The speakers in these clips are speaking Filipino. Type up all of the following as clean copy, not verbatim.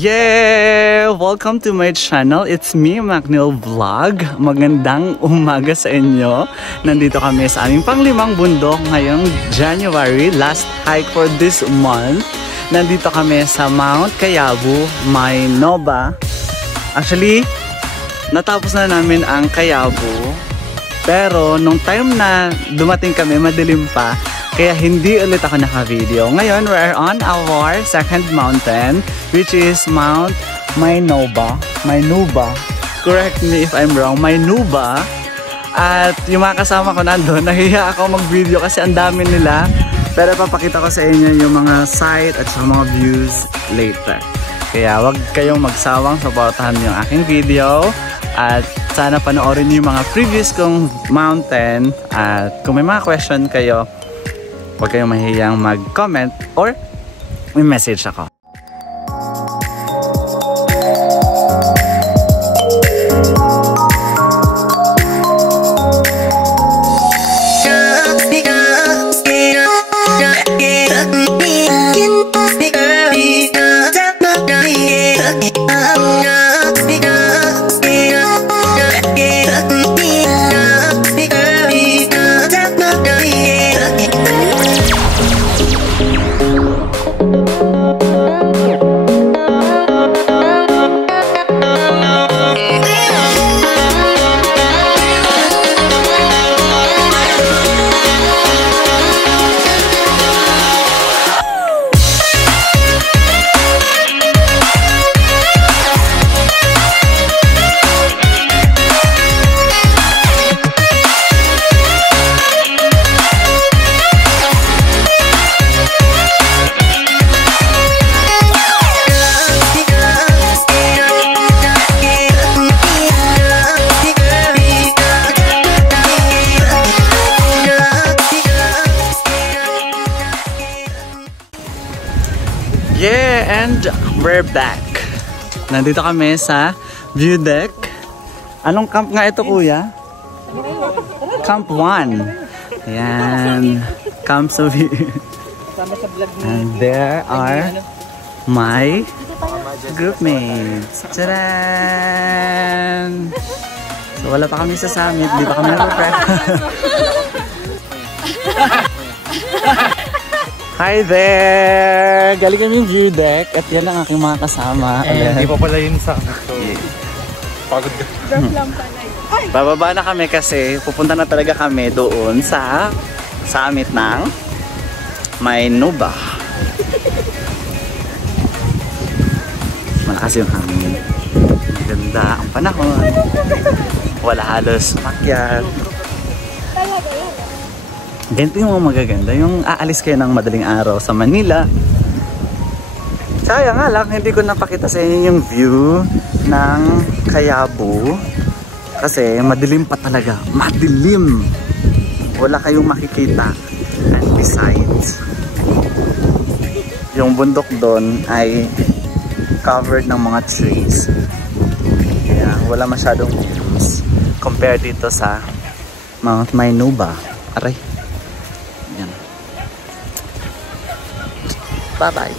Yeah! Welcome to my channel. It's me, may-noo-ba Vlog. Magandang umaga sa inyo. Nandito kami sa aming panglimang bundok ngayong January, last hike for this month. Nandito kami sa Mt.Cayabu Maynoba. Actually, natapos na namin ang Cayabu. Pero nung time na dumating kami, madilim pa. Kaya hindi ulit ako naka-video. Ngayon, we're on our second mountain, which is Mt.Maynoba. Maynoba. Correct me if I'm wrong. Maynoba. At yung mga kasama ko nandun, nahiya ako mag-video kasi ang dami nila. Pero papakita ko sa inyo yung mga sight at sa mga views later. Kaya wag kayong magsawang supportahan yung aking video. At sana panoorin niyo yung mga previous kong mountain. At kung may mga question kayo, huwag kayong mahihiyang mag-comment or may message ako. Yeah, and we're back. Nandito kami sa view deck. Anong camp nga ito, kuya? Camp 1. Ayan. Camp sa view. And there are my groupmates. Tcharan! So wala pa kami sa summit. Di pa kami nag-prep. Hi there! Galing kami yung view deck at yan ang aking mga kasama. Hindi pa pala yun sa akin. So, pagod ka. Bababa na kami kasi pupunta na talaga kami doon sa summit ng may-noo-ba. Malakas yung hangin. Maganda ang panahon. Wala halos umakyat. Ganito yung mga magaganda. Yung aalis kayo ng madaling araw sa Manila. Sayang nga lang, hindi ko napakita sa inyo yung view ng Cayabu. Kasi madilim pa talaga. Madilim! Wala kayong makikita. And besides, yung bundok doon ay covered ng mga trees. Kaya wala masyadong views compared dito sa Mt.Maynoba. Aray. Yan. Bye-bye.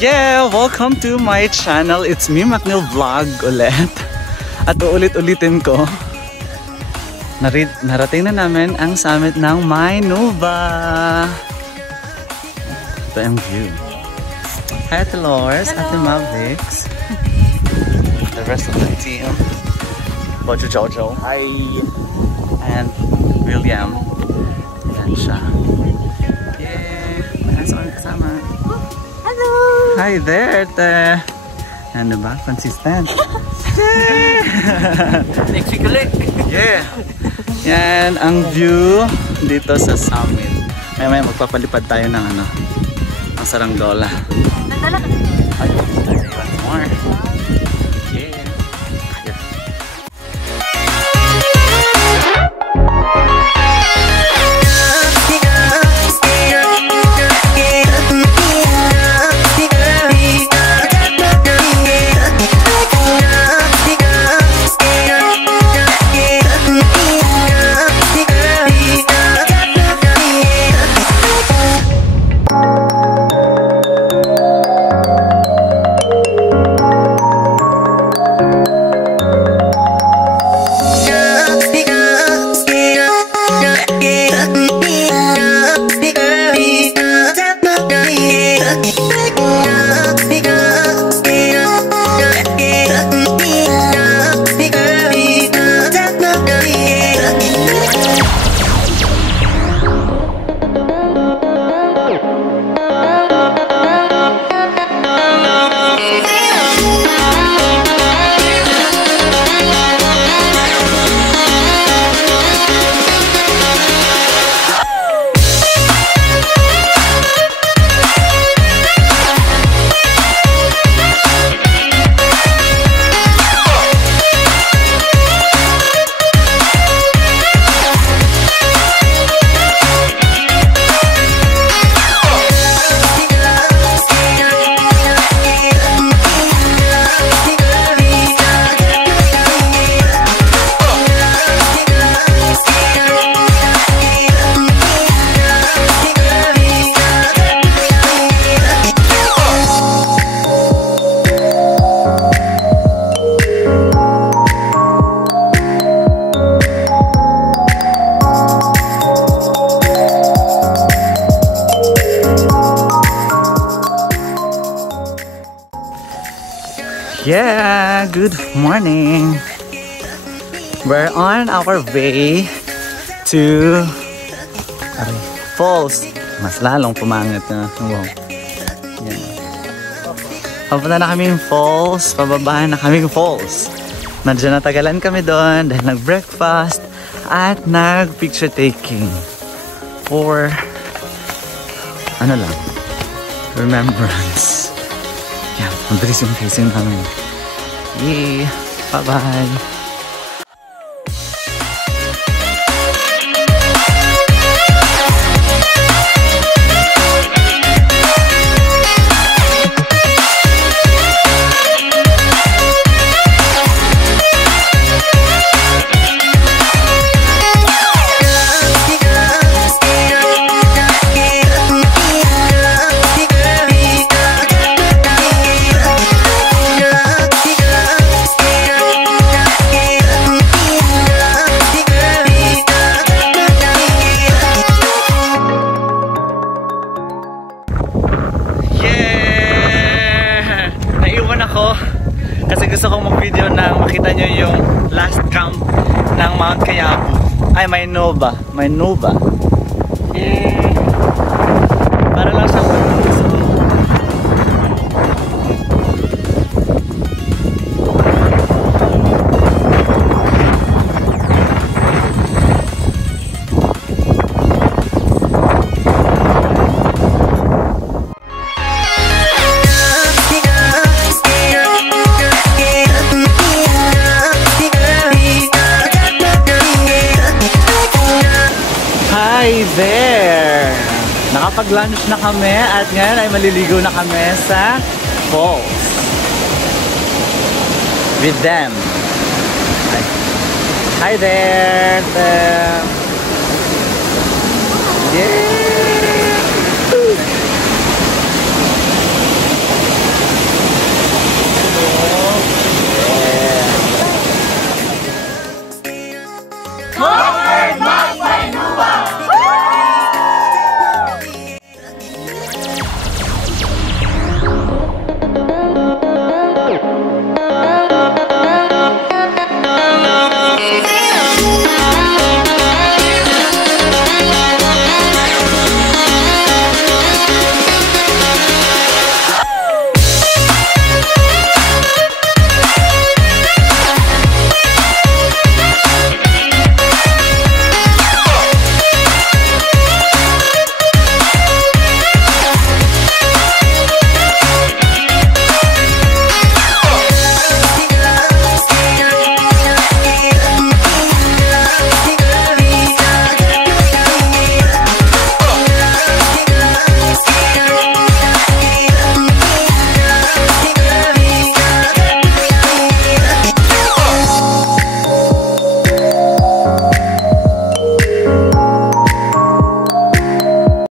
Yeah! Welcome to my channel. It's me, Mt.Maynoba Vlog ulit. At uulit-ulitin ko, narating na namin ang summit ng Maynoba. Ito ang view. Hi, Ate Lors, Ate Mavics, the rest of the team, Bojo Jojo, hi, and William. Ayan siya. Yay! May aso kami kasama. Hello! Hi there, Ate! Ano ba? Consistent. Yay! Next week ulit! Yeah! Yan ang view dito sa summit. May magpapalipad tayo ng ano, ng saranggola. Ay, once more. Yeah. Yeah, good morning. We're on our way to falls. Mas lalong pumangit na. Wow. Yan. Papunta na kaming falls, pababa na kaming falls. Medyo natagalan kami doon dahil nag-breakfast at nag-picture taking for ano lang, remembrance. Yan, mabilis yung facing namin. Yay! Bye-bye! Kasi gusto kong mag-video na makita nyo yung last camp ng Mt.Cayabu. Ay, Maynoba. Maynoba. Yay! Para lang sa Hi there! Nakapag-lunch na kami at ngayon ay maliligo na kami sa falls with them. Hi there! Yay!